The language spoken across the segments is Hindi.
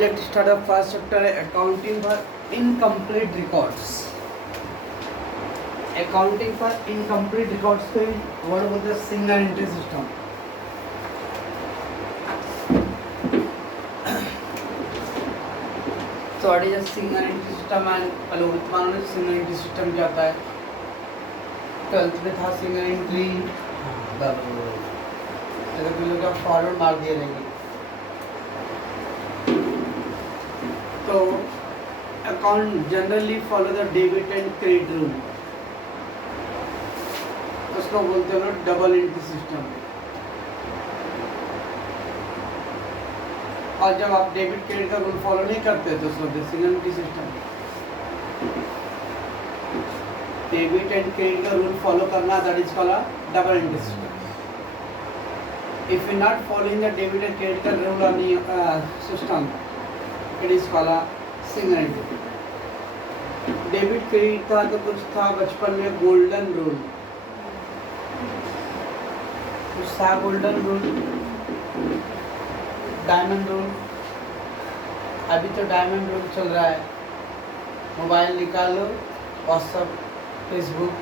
Let's start the first chapter, accounting for incomplete records. Accounting for incomplete records को वर्ड बोलते हैं single entry system. So what is a single entry system and पहले मानो ना सिंगल एंट्री सिस्टम क्या होता है. 12th में था सिंगल एंट्री. ऐसे कोई लोग फॉरवर्ड मार दिए रहेंगे. तो account generally follow the debit and credit rule. उसको बोलते हैं ना डबल एंट्री सिस्टम. और जब आप डेबिट क्रेडिट का रूल फॉलो नहीं करते तो उसको single entry system. Debit and credit का रूल फॉलो करना that is called double entry system. If you not following the debit and credit का rule on system it is called single entry. Debit credit का तो कुछ था बचपन में गोल्डन रूल. कुछ था गोल्डन रूल, डायमंड रूल. अभी तो डायमंड रूल चल रहा है. मोबाइल निकालो, WhatsApp, Facebook,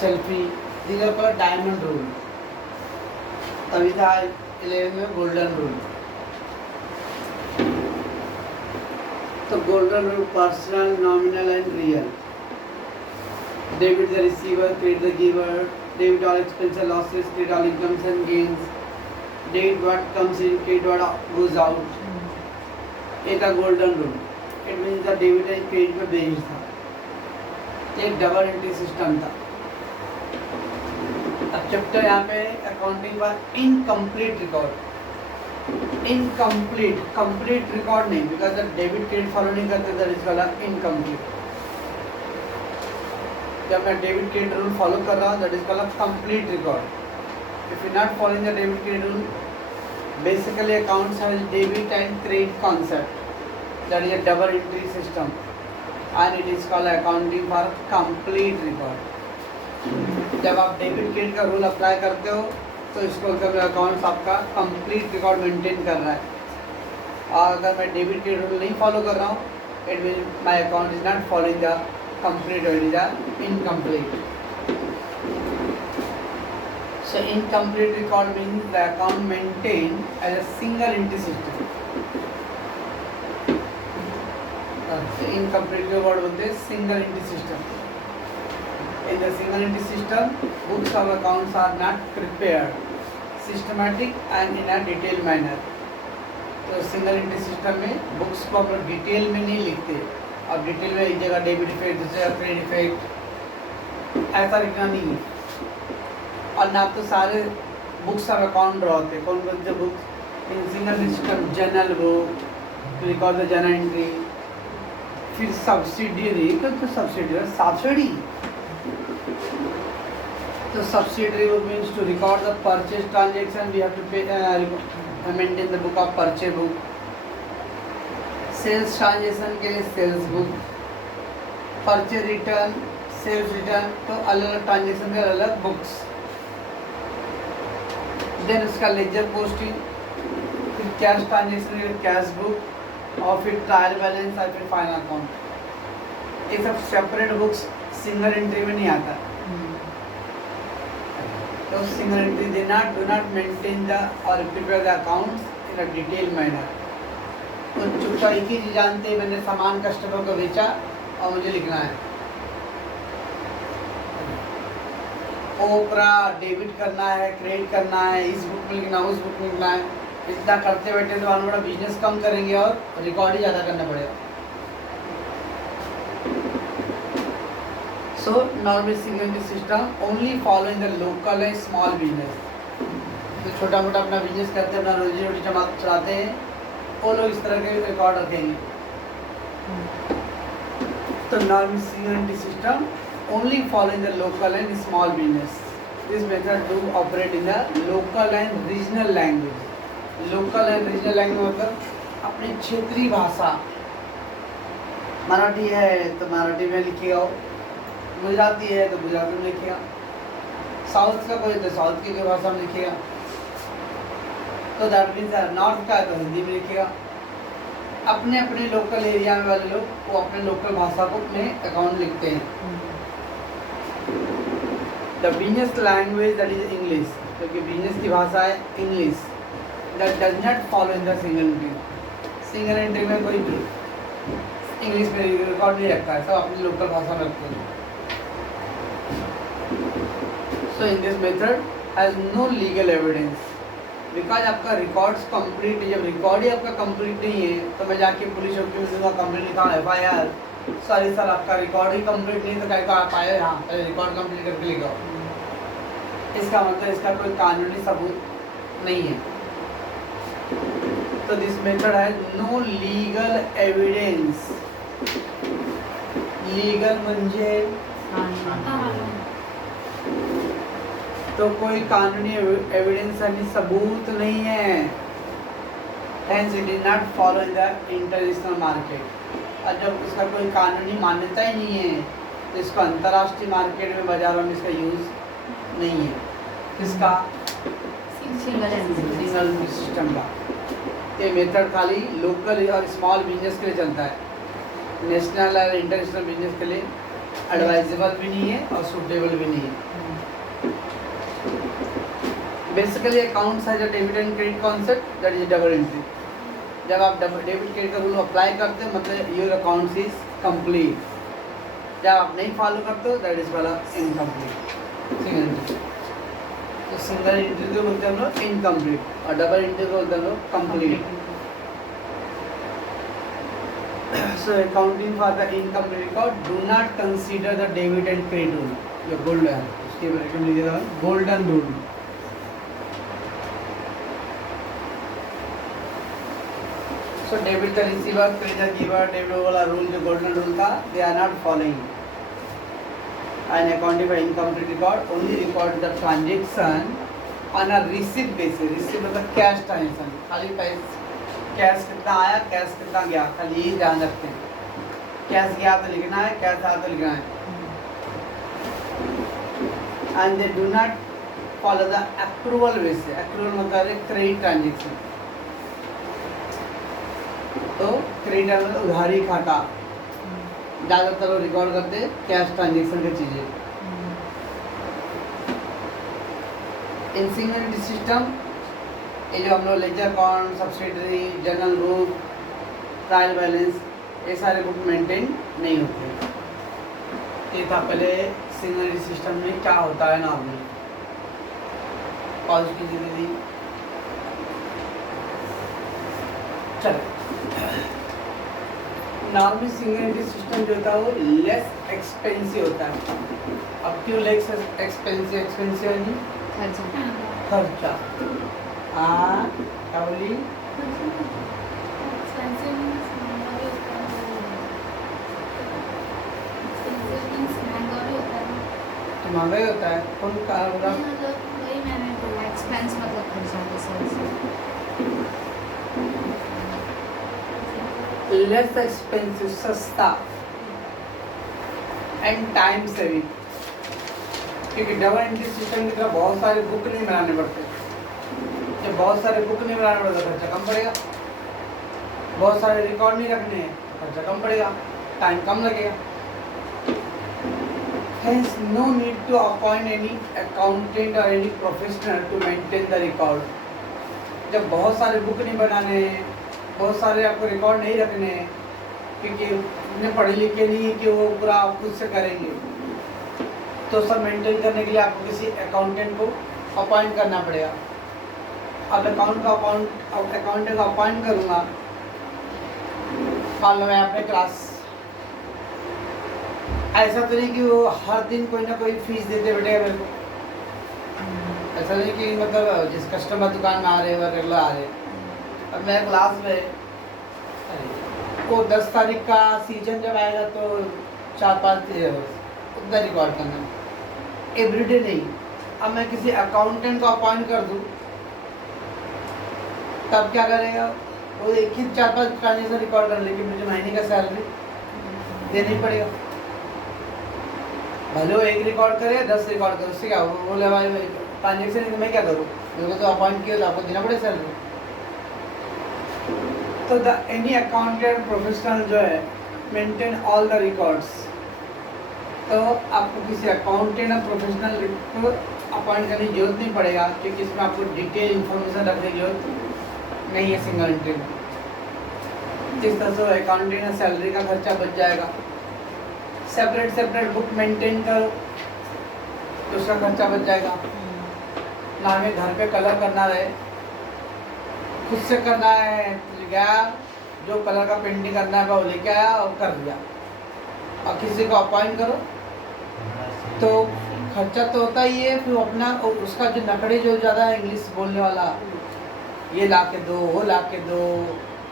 selfie, these are called diamond rule. अभी था 11 में गोल्डन रूल. तो golden rule personal, nominal and real. Debit the receiver, credit the giver. Debit all expenses losses, credit all incomes and gains. Debit what comes in, credit what goes out. ये था golden rule. It means the debit and credit पे बेस्ड था. एक डबल एंट्री सिस्टम था. अब चैप्टर यहाँ पे accounting for incomplete record. Incomplete, complete record नहीं, because the debit credit follow नहीं करते दैट इज कॉल्ड इनकम्प्लीट. जब मैं डेबिट क्रेडिट रूल फॉलो कर रहा हूँ that is called complete record. If you not following the debit credit rule, basically accounts has debit and credit concept that is a double entry system and it is called accounting for complete record. जब आप डेबिट क्रेडिट का रूल अप्लाई करते हो तो इसको अगर अकाउंट्स आपका कंप्लीट रिकॉर्ड मेंटेन कर रहा है. और अगर मैं डेबिट क्रेडिट रूल नहीं फॉलो कर रहा हूँ it mean my account is not following the complete और it is incomplete. So incomplete record means the account maintain as a single entry system. Incomplete के वर्ड बोलते हैं single entry system. In the single entry system, books of accounts are not prepared systematic and in a detailed manner. तो सिंगल एंट्री सिस्टम में बुक्स को आप डिटेल में नहीं लिखते. अब डिटेल में एक जगह डेबिट इफेक्ट, दूसरी जगह क्रेडिट इफेक्ट, ऐसा लिखना नहीं है. और ना तो सारे बुक्स ऑफ अकाउंट रहते. कौन कौन से books in single system? General book, record the general entry. फिर सब्सिडियरी, तो subsidy. So subsidiary book means to record the purchase transaction. We have to pay, maintain the book of purchase book. Sales transaction के लिए sales book. Purchase return, sales return, तो अलग अलग ट्रांजेक्शन के अलग बुक्स. देन उसका लेजर पोस्टिंग, फिर कैश ट्रांजेक्शन के लिए कैश बुक, और फिर ट्रायल बैलेंस और फिर फाइनल अकाउंट. ये सब सेपरेट बुक्स सिंगल एंट्री में नहीं आता. तो single entry do not maintain the or prepare the accounts in a detailed manner. तो चुपका एक ही चीज जानते हैं, मैंने सामान कस्टमर को बेचा और मुझे लिखना है. ओपरा डेबिट करना है, क्रेडिट करना है, इस बुक में लिखना, उस बुक में लिखना है. इतना करते बैठे तो हम बड़ा बिजनेस कम करेंगे और रिकॉर्ड ही ज़्यादा करना पड़ेगा. So normal single entry system only following the local and small business. जो छोटा मोटा अपना बिजनेस करते हैं, अपना रोजी रोटी चलाते हैं, वो लोग इस तरह के रिकॉर्ड रखेंगे. तो normal single entry system only following the local and small business. This method do operate in the local and regional language. Local and regional language मतलब अपनी क्षेत्रीय भाषा. मराठी है तो मराठी में लिखिएगा, गुजराती है तो गुजराती में लिखिएगा, साउथ का कोई तो साउथ की भाषा में लिखिएगा. तो दैट मीन्स नॉर्थ का है तो हिंदी में लिखिएगा, अपने अपने लोकल एरिया में वाले लोग वो अपने लोकल भाषा को में अकाउंट लिखते हैं। The business language that is English, क्योंकि बिजनेस की भाषा है English, that does not follow in the single entry. Single entry में कोई इंग्लिश में रिकॉर्ड नहीं रखता है, सब अपनी लोकल भाषा में रखते हैं। So in this method has no legal evidence because आपका रिकॉर्ड्स कंप्लीट, जब रिकॉर्ड ही आपका कंप्लीट नहीं है तो मैं जाके पुलिस चौकी में दूंगा कंप्लीट लिखा FIR, सॉरी सर आपका रिकॉर्ड ही कंप्लीट नहीं तो क्या को आप आए, हाँ पहले रिकॉर्ड कंप्लीट करके लिखो। इसका मतलब इसका कोई कानूनी सबूत नहीं है। तो दिस मेथड है नो लीगल एविडेंस। लीगल म्हणजे तो कोई कानूनी एविडेंस यानी सबूत नहीं है। Hence it did not follow in the international market। और जब उसका कोई कानूनी मान्यता ही नहीं है तो इसको अंतर्राष्ट्रीय मार्केट में बाजारों में इसका यूज नहीं है। इसका सिंगल सिस्टम का ये मेथड खाली लोकल और स्मॉल बिजनेस के लिए चलता है, नेशनल और इंटरनेशनल बिजनेस के लिए एडवाइजेबल भी नहीं है और सूटेबल भी नहीं है। Basically accounts has a debit and credit concept that is double entry. जब आप डेबिट क्रेडिट का रूल अप्लाई करते हो मतलब योर अकाउंट्स इज कंप्लीट। जब आप नहीं फॉलो करते हो दैट इज वाला इनकम्प्लीट सिंगल एंट्री। तो सिंगल एंट्री को बोलते हैं हम लोग इनकम्प्लीट और डबल एंट्री को बोलते हैं हम लोग complete. So accounting for the incomplete record do not consider the debit and credit rule। जो गोल्ड है उसके बारे में लिखा है golden rule. So debit the receiver, credit the giver, debit वाला रूल जो गोल्डन रूल था they are not following। And accounting for incomplete record only record the transaction on a receipt basis। receipt मतलब कैश ट्रांजेक्शन, खाली पैसे कैश कितना आया कैश कितना गया, खाली यही ध्यान रखते हैं। कैश गया तो लिखना है, कैश आया तो लिखना है। And they do not follow the accrual basis. Accrual मतलब है क्रेडिट ट्रांजेक्शन। तो क्रेडिट मतलब उधारी खाता, ज़्यादातर लोग रिकॉर्ड करते हैं कैश ट्रांजेक्शन की चीज़ें। इन सिंगल सिस्टम ये जो हम लोग ledger account, subsidiary, general book, trial balance ये सारे बुक मेंटेन नहीं होते। ये था पहले सिंगल सिस्टम में क्या होता है नॉर्मली। पॉज कीजिए दीदी। चलो नॉर्मली सिंगल सिस्टम जो होता है वो लेस एक्सपेंसिव होता है। अब क्यों लेस एक्सपेंसिव? एक्सपेंसिव नहीं खर्चा। हाँ क्या बोली? तो महंगा ही होता है। कौन कहा बोला? वही मैंने बोला एक्सपेंस मतलब खर्चा। लेस एक्सपेंसिव सस्ता एंड टाइम सेविंग। क्योंकि डबल एंट्री सिस्टम की तरह बहुत सारे बुक नहीं बनाने पड़ते। जब बहुत सारे बुक नहीं बनाने पड़ता खर्चा कम पड़ेगा। बहुत सारे रिकॉर्ड नहीं रखने हैं खर्चा कम पड़ेगा, टाइम कम लगेगा। Hence no need to appoint any accountant or any professional to maintain the record। जब बहुत सारे बुक नहीं बनाने हैं, बहुत सारे आपको रिकॉर्ड नहीं रखने हैं क्योंकि इतने पढ़े लिखे नहीं है कि वो पूरा आप खुद से करेंगे, तो सब मेंटेन करने के लिए आपको किसी अकाउंटेंट को अपॉइंट करना पड़ेगा। अब अकाउंटेंट को अपॉइंट करूँगा, मान लो मैं अपने क्लास, ऐसा तो नहीं कि वो हर दिन कोई ना कोई फीस देते बैठेगा मेरे को। ऐसा नहीं कि मतलब जिस कस्टमर दुकान में आ रहे हैं वो रेगुलर आ रहे हैं। अब मैं क्लास में वो 10 तारीख का सीजन जब आएगा तो 4-5 उतना रिकॉर्ड करना, एवरीडे नहीं। अब मैं किसी अकाउंटेंट को अपॉइंट कर दूँ तब क्या करेगा वो? एक ही 4-5 ट्रांजेक्शन रिकॉर्ड कर, लेकिन मुझे महीने का सैलरी देना ही पड़ेगा। भले वो एक रिकॉर्ड करे 10 रिकॉर्ड करे, उससे क्या बोले भाई ट्रांजेक्शन मैं क्या करूँ? मेरे को तो अपॉइंट किया तो आपको देना पड़ेगा सैलरी। तो द एनी अकाउंटेंट प्रोफेशनल जो है मेंटेन ऑल द रिकॉर्ड्स। तो आपको किसी अकाउंटेंट और प्रोफेशनल को अपॉइंट करने की जरूरत नहीं पड़ेगा, क्योंकि इसमें आपको डिटेल इंफॉर्मेशन रखने की जरूरत नहीं है सिंगल एंट्री में। जिस तरह से अकाउंटेंट का सैलरी का खर्चा बच जाएगा, सेपरेट बुक मेंटेन करो तो उसका खर्चा बच जाएगा। ना हमें घर पे कलर करना रहे, खुद से करना है तो गया, जो कलर का पेंटिंग करना है वो लेके आया और कर दिया। और किसी को अपॉइंट करो तो खर्चा तो होता ही है, फिर अपना उसका जो नखड़े जो ज़्यादा है इंग्लिश बोलने वाला, ये ला के दो, वो ला के दो,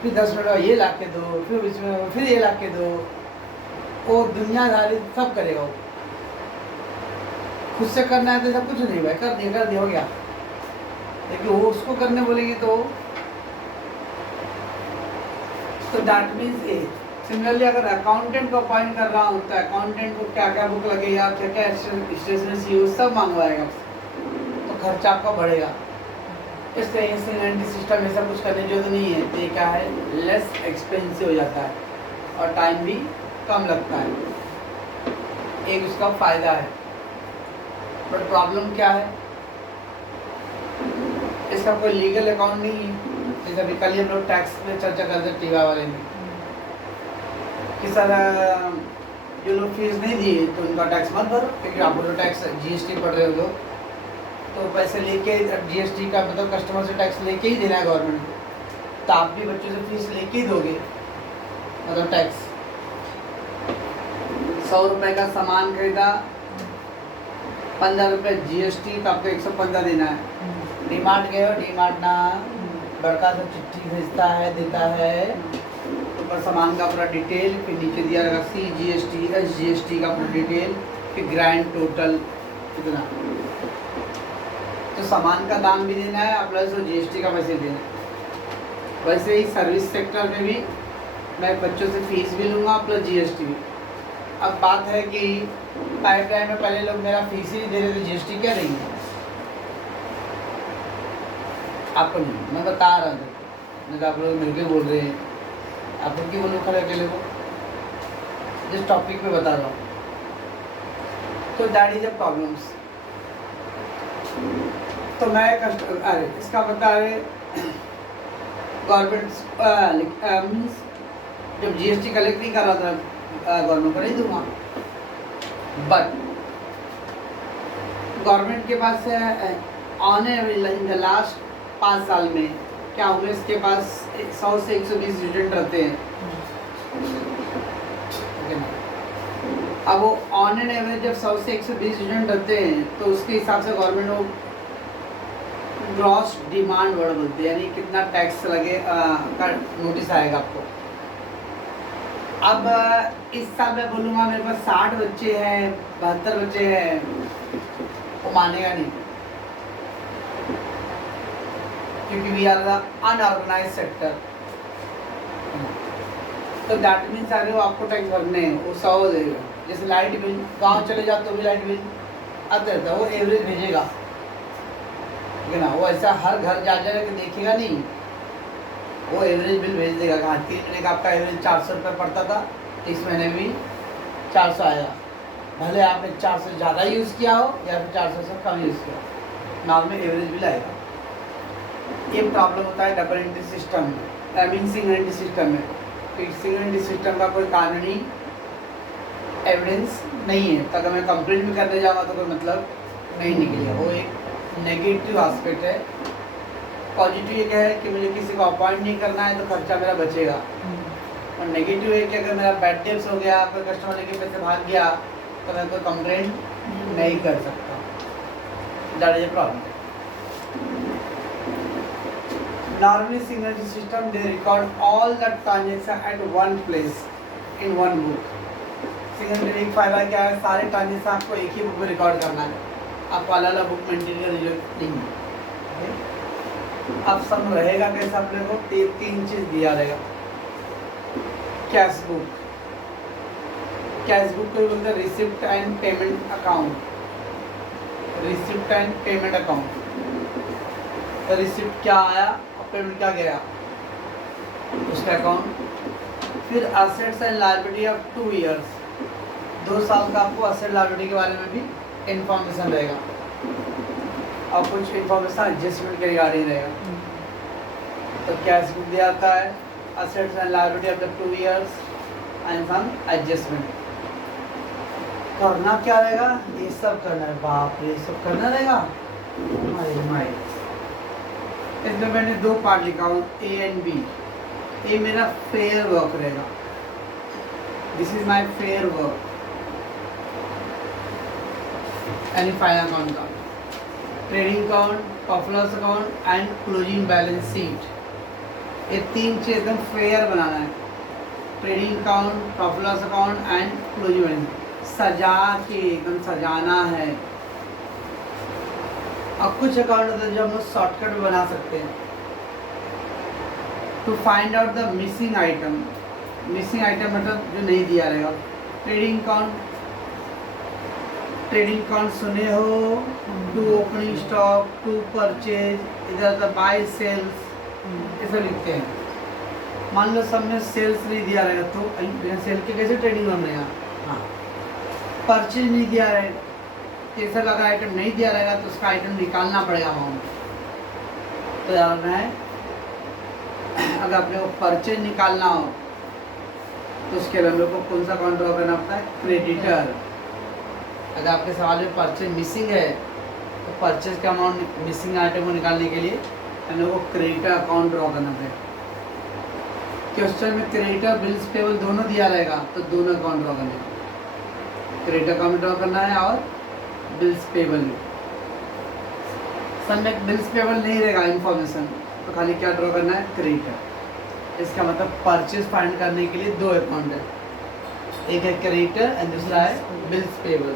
फिर 10 मिनट बाद ये ला के दो, फिर इसमें फिर ये ला के दो, वो दुनियादारी सब करेगा वो। खुद से करना है तो सब कुछ नहीं भाई, कर दिया हो गया। लेकिन वो उसको करने बोलेंगे तो दैट मीन्स ए। सिमिलरली अगर अकाउंटेंट को अपॉइंट कर रहा हूँ तो अकाउंटेंट को क्या क्या बुक लगेगा, क्या क्या स्टेशनरी यूज सब मंगवाएगा, तो खर्चा आपका बढ़ेगा। इसलिए सिंगल सिस्टम ऐसा कुछ करने की जरूरत नहीं है। तो ये क्या है, लेस एक्सपेंसिव हो जाता है और टाइम भी कम लगता है। एक उसका फायदा है, बट प्रॉब्लम क्या है, इसका कोई लीगल अकाउंट नहीं है। जैसे अभी कल हम लोग टैक्स में चर्चा करते थे टीवा वाले में कि सर जो लोग फीस नहीं दिए तो उनका टैक्स मत भरो, क्योंकि आप लोग टैक्स जीएसटी पढ़ रहे हो लोग, तो पैसे लेके जीएसटी का मतलब कस्टमर से टैक्स लेके ही देना है गवर्नमेंट को। तो आप भी बच्चों से फीस लेके ही दोगे, मतलब टैक्स। 100 रुपये का सामान खरीदा, 15 रुपये जीएसटी, तो आपको 115 देना है। डीमार्ट गए हो, डीमार्ट ना बड़का सा चिट्ठी भेजता है, देता है, ऊपर सामान का पूरा डिटेल, फिर नीचे दिया रहेगा CGST SGST का पूरा डिटेल, फिर ग्रैंड टोटल कितना। तो सामान का दाम भी देना है और प्लस GST का पैसे देना है। वैसे ही सर्विस सेक्टर में भी मैं बच्चों से फीस भी लूँगा प्लस GST भी। अब बात है कि पाइपलाइन में पहले लोग मेरा फीस ही दे रहे थे, GST क्या देंगे आपको नहीं, मैं बता रहा था। नहीं तो आप लोग मिलकर बोल रहे हैं, आप लोग क्यों बोलो खड़े अकेले को, जिस टॉपिक पे बता रहा हूँ। तो दैट इज द प्रॉब्लम्स। तो मैं अरे इसका बता रहे गवर्नमेंट मीन्स जब GST कलेक्ट नहीं कर रहा था गवर्नमेंट को नहीं दूंगा, बट गवर्नमेंट के pass on in the last 5 साल में क्या होगा, इसके पास 100 से 120 स्टूडेंट रहते हैं। अब वो ऑन एन एवरेज जब 100 से 120 स्टूडेंट रहते हैं तो उसके हिसाब से गवर्नमेंट वो ग्रॉस डिमांड वर्ड बोलते हैं, यानी कितना टैक्स लगे का नोटिस आएगा आपको। अब इस साल मैं बोलूँगा मेरे पास 60 बच्चे हैं, 72 बच्चे हैं, वो मानेगा नहीं, क्योंकि we are the unorganised sector. तो दैट मीन्स अगर वो आपको टैक्स भरने हैं वो 100 देगा। जैसे लाइट बिल, गांव चले जाओ तो भी लाइट बिल आते रहता है, वो एवरेज भेजेगा, ठीक है ना। वो ऐसा हर घर जा के देखेगा नहीं, वो एवरेज बिल भेज देगा। हाँ 3 महीने का आपका एवरेज 400 रुपये पड़ता था, इस महीने भी 400 आएगा, भले आपने 400 ज़्यादा यूज़ किया हो या फिर 400 से कम यूज़ किया हो, नाम में एवरेज बिल आएगा। ये प्रॉब्लम होता है डबल एंट्री सिस्टम में, I mean single entry system में। सिंगल एंट्री सिस्टम का कोई कानूनी एविडेंस नहीं है, तो अगर मैं कंप्लेंट भी करने जाऊँगा तो कोई मतलब नहीं निकलेगा। वो एक नेगेटिव एस्पेक्ट है। पॉजिटिव ये क्या है कि मुझे किसी को अपॉइंट नहीं करना है तो खर्चा मेरा बचेगा, और नेगेटिव है कि अगर मेरा बैड डेप्स हो गया, कोई कस्टमर लेके पैसे भाग गया तो मैं कोई कंप्लेंट नहीं कर सकता। That is a problem. Normally single system they record all the transaction at one place in one book. Single entry एक फायदा क्या है, सारे ट्रांजेक्शन आपको एक ही बुक में रिकॉर्ड करना है, आपको अलग अलग बुक मेंटेन करने की जरूरत नहीं है। अब सब रहेगा कैसे, आप लोगों को 3 चीज़ दिया रहेगा। कैश बुक, कैश बुक को बोलते हैं receipt and payment account. Receipt and payment account, receipt क्या आया और पेमेंट क्या गया, उसका अकाउंट। फिर assets and liability of 2 years, 2 साल का आपको असेट लायबिलिटी के बारे में भी इंफॉर्मेशन रहेगा और कुछ इंफॉर्मेशन एडजस्टमेंट के रिगार्डिंग रहेगा। तो कैश बुक दिया जाता है, assets and liability of the 2 years and some adjustment. करना क्या रहेगा, ये सब करना है। बाप रे, ये सब करना रहेगा। माय इसमें मैंने 2 पार्ट लिखा हूँ, ए एंड बी। ए मेरा फेयर वर्क रहेगा, this is my fair work यानी फाइनल अकाउंट का। Trading account, profit loss account and closing balance sheet, ये 3 चीज एकदम फेयर बनाना है। Trading account, profit loss account and closing balance सजा के एकदम सजाना है। और कुछ अकाउंट होते हैं जो हम लोग शॉर्टकट में बना सकते हैं। To find out the missing item, missing item मतलब जो नहीं दिया रहेगा। ट्रेडिंग अकाउंट, ट्रेडिंग अकाउंट सुने हो, to opening stock, to purchase, इधर द बाय सेल्स, ये सब लिखते हैं। मान लो सब में सेल्स नहीं दिया रहेगा तो सेल के कैसे ट्रेडिंग बन रहेगा। हाँ, परचेज नहीं दिया है, कैसा लगा आइटम नहीं दिया रहेगा तो उसका आइटम निकालना पड़ेगा अमाउंट। तो याद है, अगर अपने को परचेज निकालना हो तो उसके लिए हम लोग को कौन सा अकाउंट ड्रॉ करना पड़ता है, क्रेडिटर। अगर आपके सवाल में परचेज मिसिंग है तो परचेज का अमाउंट मिसिंग आइटम को निकालने के लिए हम लोग को क्रेडिटर अकाउंट ड्रॉ करना पड़ेगा। क्वेश्चन में क्रेडिटर बिल्स पेबल दोनों दिया रहेगा तो दोनों अकाउंट ड्रॉ करने, क्रेडिटर अकाउंट ड्रॉ करना है और बिल्स पेबल भी। सब में बिल्स पेबल नहीं रहेगा इन्फॉर्मेशन तो खाली क्या ड्रॉ करना है, क्रेडिटर। इसका मतलब परचेज फाइंड करने के लिए 2 अकाउंट है, एक है क्रेडिटर एंड दूसरा है बिल्स पेबल।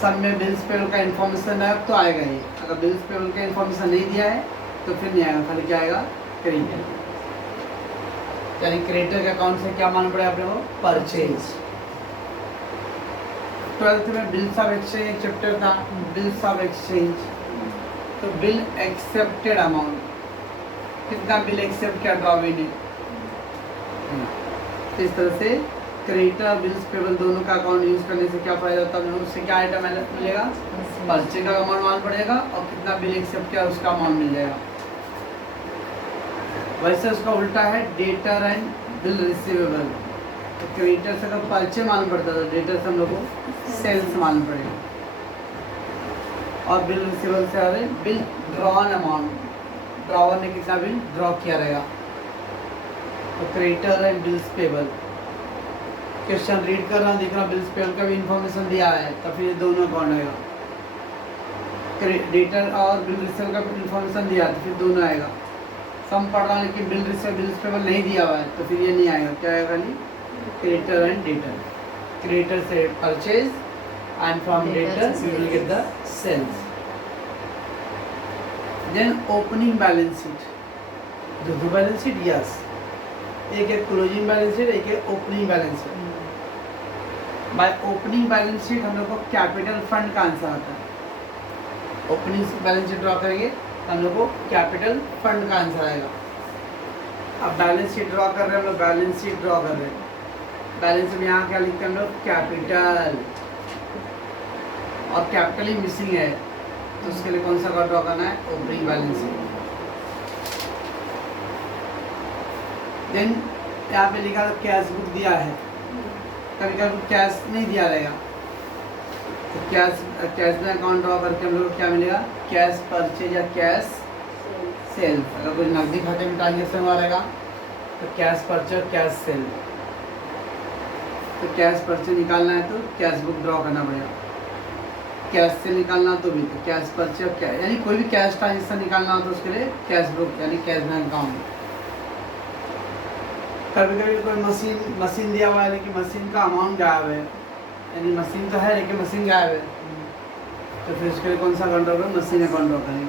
सब में बिल्स पेबल का इन्फॉर्मेशन है तो आएगा ही, अगर बिल्स पेबल का इन्फॉर्मेशन नहीं दिया है तो फिर नहीं आएगा, खाली क्या आएगा, क्रेडिटर। यानी क्रेडिटर के अकाउंट से क्या मालूम पड़ेगा अपने को, परचेज। 12th में बिल्स ऑफ एक्सचेंज चैप्टर था, बिल्स ऑफ एक्सचेंज। तो बिल एक्सेप्टेड अमाउंट, कितना बिल एक्सेप्ट किया ड्रॉवी ने। तो इस तरह से क्रेडिटर बिल्स पेबल दोनों का अकाउंट यूज करने से क्या फायदा होता है, उससे क्या आइटम मिलेगा, परचेज का अमाउंट मालूम पड़ेगा और कितना बिल एक्सेप्ट किया उसका अमाउंट मिल जाएगा। वैसे उसका उल्टा है डेटर एंड बिल रिसीवेबल। तो क्रेडिटर से अगर परचेज मालूम पड़ता था, डेटर से हम लोग को सेल्स मालूम पड़ेगा। और बिल रिसीवेबल से आ रहे बिल ड्रॉन अमाउंट, ड्रॉवर ने कितना बिल ड्रॉ किया रहेगा। तो creditor and bills payable, question read कर रहा हूँ, देख रहा हूँ बिल्स पेबल का भी इंफॉर्मेशन दिया है तो फिर ये दोनों अकाउंट आएगा। क्रेडिटर और बिल रिसीवेबल का इंफॉर्मेशन दिया है तो फिर दोनों आएगा। सम पढ़ रहा हूँ लेकिन बिल रिसीवेबल बिल्स पेबल नहीं दिया हुआ है तो फिर ये नहीं आएगा, क्या आएगा, खाली क्रेडिटर एंड डेटर। क्रेडिटर से purchase and from debtors we will get the sales. Then opening balance sheet, दो बैलेंस शीट, यस, एक है क्लोजिंग बैलेंस शीट, एक है opening balance sheet. By opening balance sheet हम लोग को कैपिटल फंड का आंसर आता है। ओपनिंग बैलेंस शीट ड्रॉ करेंगे तो हम लोग को कैपिटल फंड का आंसर आएगा। अब बैलेंस शीट ड्रॉ कर रहे हैं हम लोग, बैलेंस शीट ड्रॉ कर रहे हैं, बैलेंस में यहाँ क्या लिखते हैं हम लोग, कैपिटल, और कैपिटल ही मिसिंग है तो उसके लिए कौन सा अकाउंट ड्रॉ करना है, ओपनिंग बैलेंस शीट। देन यहाँ पे लिखा कैश बुक दिया है, कभी कभी कैश नहीं दिया रहेगा तो कैश में अकाउंट ड्रॉ करके हम लोग को क्या मिलेगा, कैश परचेज या कैश सेल। अगर कोई नकदी खाते में ट्रांजेक्शन हुआ रहेगा तो कैश परचेज, कैश सेल। तो कैश परचेज निकालना है तो कैश बुक ड्रॉ करना पड़ेगा, कैश से निकालना तो भी तो कैश परचेज, क्या यानी कोई भी कैश ट्रांजेक्शन निकालना हो तो उसके लिए कैश बुक यानी कैश बैंक अकाउंट। कभी कभी कोई मशीन दिया हुआ है लेकिन मशीन का अमाउंट गायब है, यानी मशीन तो है लेकिन मशीन गायब है तो फिर उसके लिए कौन सा अकाउंट होगा, मशीन अकाउंट ड्रॉ करेंगे।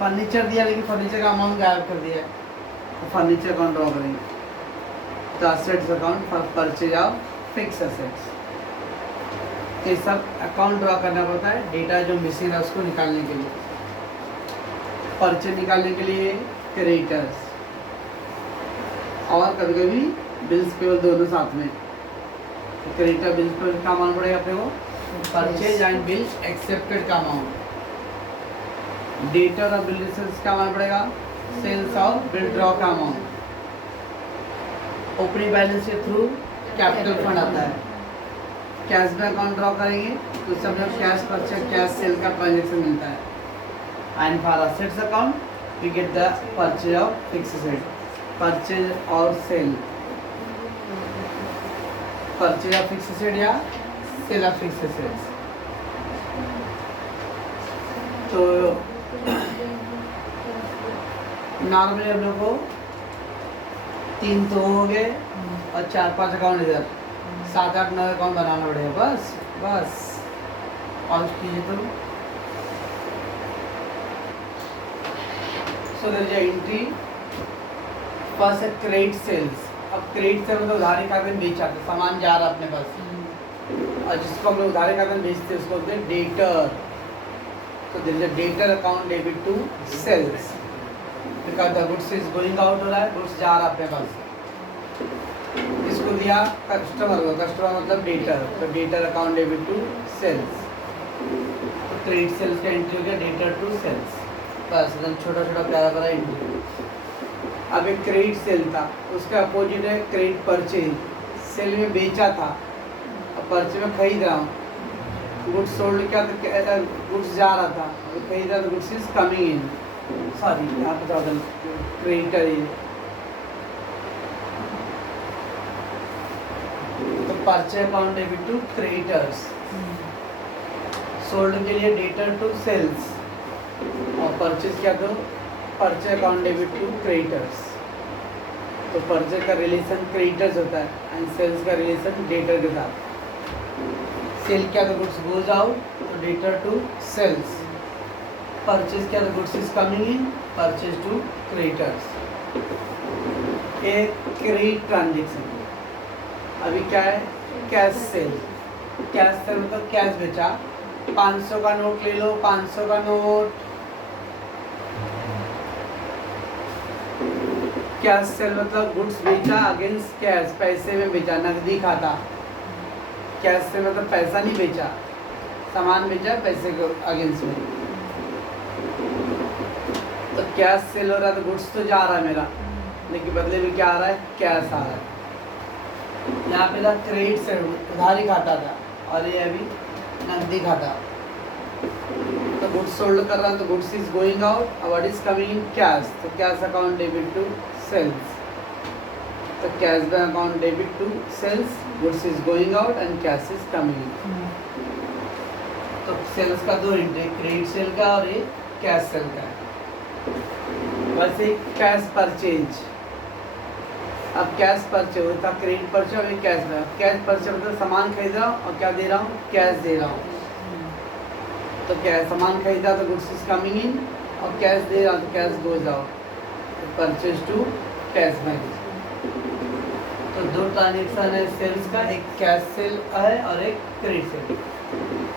फर्नीचर दिया लेकिन फर्नीचर का अमाउंट गायब कर दिया है तो फर्नीचर अकाउंट ड्रॉ करेंगे। तो assets account for purchase of fix assets. ये सब अकाउंट ड्रॉ करना पड़ता है, डेटा जो मिसिंग है उसको निकालने के लिए। परचेज निकालने के लिए क्रेडिटर्स, और कभी कभी बिल्स पेबल दोनों साथ में। क्रेडिटर बिल्स पेबल का अमाउंट पड़ेगा अपने को परचेज एंड बिल्स एक्सेप्टेड का अमाउंट। डेटर और बिल रिसीव्स का अमाउंट पड़ेगा सेल्स और बिल ड्रॉ का अमाउंट। ओपनिंग बैलेंस के थ्रू कैपिटल फंड आता है। कैश में अकाउंट ड्रॉ करेंगे तो उससे अपने कैश परचेज कैश सेल का ट्रांजेक्शन मिलता है। And for assets account we get the purchase of fix asset, purchase और sale, purchase of fix asset या सेल ऑफ फिक्स एसेट्स। तो नॉर्मली हम लोग को 3 तो हो गए और 4-5 अकाउंट इधर, 7-8-9 अकाउंट बनाना पड़ेगा। बस और कीजिए तो so there is entry first है क्रेडिट सेल्स। अब क्रेडिट सेल मतलब उधारी खाते में बेचा, सामान जा रहा अपने पास और जिसको हम लोग उधारी खाते में बेचते हैं उसको बोलते हैं डेटर। तो there is a debtor account debit to sales because the goods is going out हो रहा है, गुड्स जा रहा है अपने पास। इसको दिया कस्टमर को, कस्टमर मतलब डेटर, तो debtor account debit to sales. तो क्रेडिट सेल्स का एंट्री हो गया डेटर टू सेल्स। बस एकदम छोटा छोटा प्यारा प्यारा एंट्री। अब एक क्रेडिट सेल था, उसका अपोजिट है क्रेडिट परचेज। सेल में बेचा था और परचेज में खरीद रहा हूँ। गुड्स सोल्ड क्या तो गुड्स जा रहा था, खरीद रहा था, goods is coming in, sorry यहाँ पे ज़्यादा क्रेडिटर ही। तो purchase account debit to creditors, sold के लिए डेटर टू सेल्स और परचेज क्या तो purchase account debit to creditors. तो परचेज का रिलेशन क्रेडिटर्स होता है एंड सेल्स का रिलेशन डेटर के साथ। सेल क्या तो गुड्स गोज आउट, तो डेटर टू सेल्स। परचेज क्या तो goods is coming in, purchase to creditors. एक क्रेडिट ट्रांजेक्शन। अभी क्या है कैश सेल। कैश सेल मतलब कैश बेचा, 500 का नोट ले लो, 500 का नोट। कैश सेल मतलब गुड्स बेचा अगेंस्ट कैश, पैसे में बेचा, नकदी खाता। कैश सेल मतलब पैसा नहीं बेचा, सामान बेचा पैसे के अगेंस्ट में। तो कैश सेल हो रहा है तो गुड्स तो जा रहा है मेरा, लेकिन बदले में क्या आ रहा है कैश आ रहा है। यहाँ पे था क्रेडिट सेल, उधारी खाता था, और ये अभी नकदी खाता। तो गुड्स सोल्ड कर रहा है तो गुड्स इज गोइंग आउट और what is coming in cash, तो cash account debit to sales. तो cash bank account debit to sales, goods is going out and cash is coming in. तो सेल्स का 2 एंट्री, क्रेडिट सेल का और एक कैश सेल का। वैसे कैश परचेज। अब कैश परचेज होता क्रेडिट परचेज और कैश में। कैश परचेज मतलब सामान खरीद रहा हूँ और क्या दे रहा हूँ कैश दे रहा हूँ। तो क्या सामान खरीदा तो गुड्स इज कमिंग इन और कैश दे रहा तो cash goes out, purchase to cash bank. तो 2 ट्रांजेक्शन है सेल्स का, एक कैश सेल है और एक क्रेडिट सेल।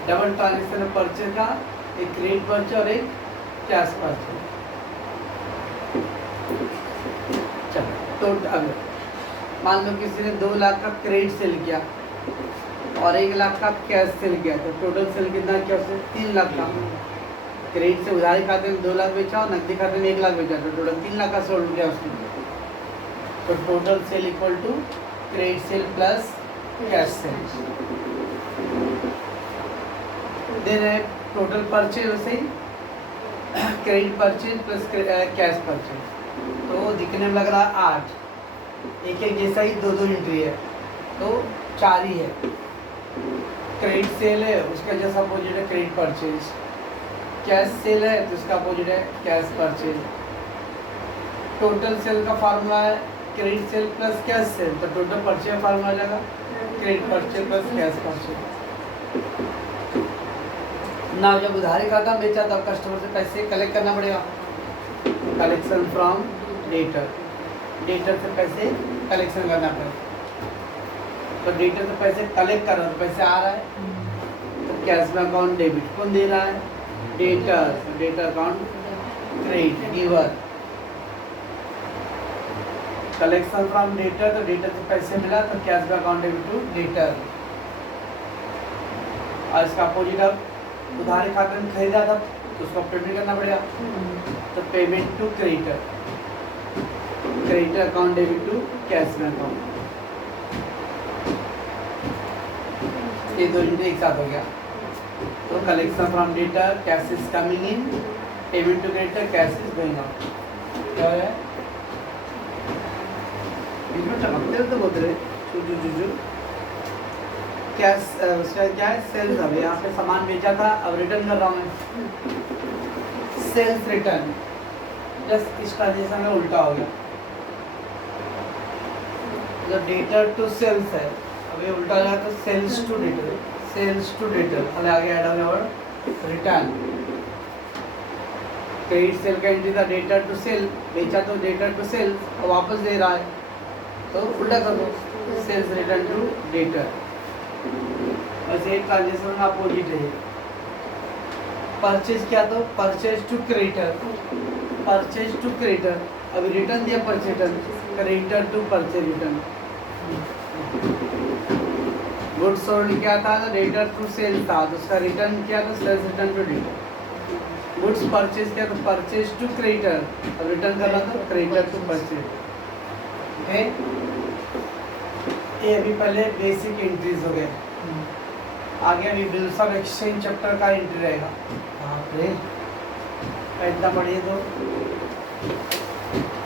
डबल ट्रांजेक्शन है परचेज का, एक क्रेडिट परचेज और एक कैश परचेज। चलो तो अब मान लो किसी ने 2 लाख का क्रेडिट सेल किया और 1 लाख का कैश सेल किया, तो टोटल सेल कितना किया उसने 3 लाख का। क्रेडिट से उधारी खाते में 2 लाख बेचा और नकदी खाते में 1 लाख बेचा, तो टोटल 3 लाख का सोल्ड किया उसने। तो total sale equal to credit sale plus cash sale. दे रहे टोटल परचेज वैसे ही credit purchase plus cash purchase, तो दिखने में लग रहा है 8। एक एक जैसा ही 2-2 एंट्री है, तो 4 ही है। क्रेडिट सेल है उसका जैसा अपोजिट है क्रेडिट परचेज। कैश सेल है तो उसका अपोजिट है कैश परचेज। टोटल सेल का फार्मूला है credit sale plus cash cell, तो टोटल परचेज फार्मूला आ जाएगा credit purchase plus cash purchase. ना जब उधारी खाता बेचा तब कस्टमर से पैसे कलेक्ट करना पड़ेगा, कलेक्शन फ्रॉम डेटर। डेटर से पैसे कलेक्शन करना पड़ेगा, तो डेटर से पैसे कलेक्ट कर रहा है तो पैसे आ रहा है, तो कैश में अकाउंट डेबिट कौन दे रहा है debtor, debtor account credit giver. Collection from debtor, तो डेटर से पैसे मिला तो कैश में अकाउंट डेबिट टू डेटर। और इसका अपोजिट अब उधारी खाते में खरीदा था तो उसको पेमेंट करना पड़ेगा, तो payment to creditor, creditor account debit to cash में अकाउंट। ये दो इंट्री एक साथ हो गया। तो collection from debtor, cash is coming in, payment to creditor, cash is going out. क्या है इसमें चमकते तो बोल रहे चू कैश, उसका क्या है सेल्स। अब यहाँ पे सामान बेचा था, अब रिटर्न कर रहा हूँ मैं, सेल्स रिटर्न। जस्ट इस ट्रांजेक्शन में उल्टा हो गया, जब डेटर टू सेल्स है अब ये उल्टा हो गया तो sales to debtor, sales to debtor. अरे आगे ऐड हो गया वर्ड रिटर्न। क्रेडिट सेल का एंट्री था डेटर टू सेल, बेचा तो डेटर टू सेल्स और वापस दे रहा है तो उल्टा कर दो, सेल्स रिटर्न टू डेटर। वैसे एक ट्रांजेक्शन में अपोजिट है। परचेज किया तो purchase to creditor, purchase to creditor, अभी रिटर्न दिया purchase return, creditor to purchase return. Goods sold किया था तो डेटर टू सेल था तो उसका रिटर्न किया तो sales return to debtor. Goods purchase किया तो परचेज टू क्रेडिटर, अब रिटर्न करना तो क्रेडिटर टू परचेज। ओके, ये अभी पहले बेसिक एंट्रीज हो गए। आगे अभी बिल्स ऑफ एक्सचेंज चैप्टर का एंट्री रहेगा। इतना पढ़िए तो